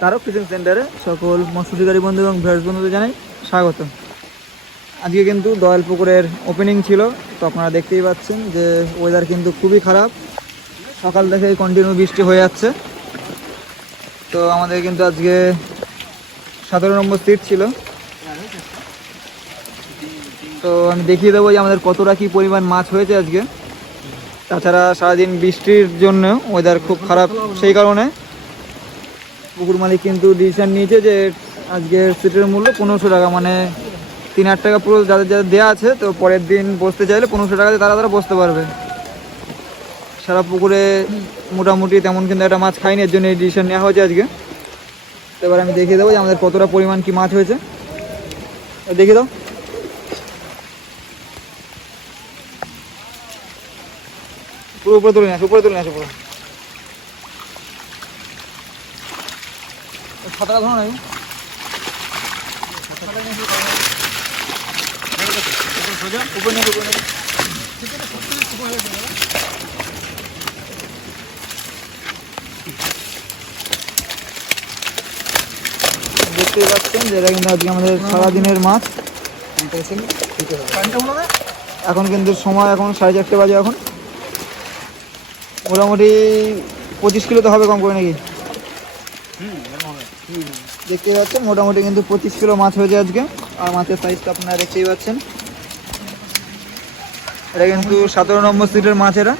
Tarak fishing সেন্টারে সকল মৎস্যশিকারী বন্ধু এবং ভেড়স বন্ধুদের জানাই স্বাগত। আজকে কিন্তু দয়াল পুকুরের ওপেনিং ছিল, তো আপনারা দেখতেই পাচ্ছেন যে ওয়েদার কিন্তু খুবই খারাপ। সকাল থেকে কন্টিনিউ বৃষ্টি হয়ে যাচ্ছে। তো আমাদের কিন্তু আজকে সতেরো নম্বর সিট ছিল। তো আমি দেখিয়ে দেবো যে আমাদের কতটা কি পরিমাণ মাছ হয়েছে আজকে। তাছাড়া সারাদিন বৃষ্টির জন্য ওয়েদার খুব খারাপ সেই কারণে। পুকুর মালিক কিন্তু ডিসিশন নিয়েছে যে আজকের সিটের মূল্য পনেরোশো টাকা মানে তিন হাজার টাকা পুরো যাদের যাদের দেওয়া আছে, তো পরের দিন বসতে চাইলে পনেরোশো টাকাতে তারা তারা বসতে পারবে। সারা পুকুরে মোটামুটি তেমন কিন্তু একটা মাছ খাইনি, এর জন্য এই ডিসিশন নেওয়া হয়েছে আজকে। তো এবার আমি দেখিয়ে দেবো যে আমাদের কতটা পরিমাণ কি মাছ হয়েছে। দেখিয়ে দাও। পুরো উপরে তুলে নিয়ে আসো, উপরে তুলে নিয়ে আসো পুরো ছাতাটা ধরো উপরে নিয়ে আসো, উপরে আসো। দেখতেই পাচ্ছেন যে এটা কিন্তু আজকে আমাদের সারাদিনের মাছ। এখন কিন্তু সময় এখন সাড়ে চারটে বাজে এখন। মোটামুটি পঁচিশ কিলো তো হবে কম করে নাকি? দেখতে পাচ্ছেন, মোটামুটি কিন্তু পঁচিশ কিলো মাছ হয়েছে আজকে। আর মাছের সাইজটা আপনারা দেখতেই পাচ্ছেন। এটা কিন্তু সতেরো নম্বর সিটের মাছ এরা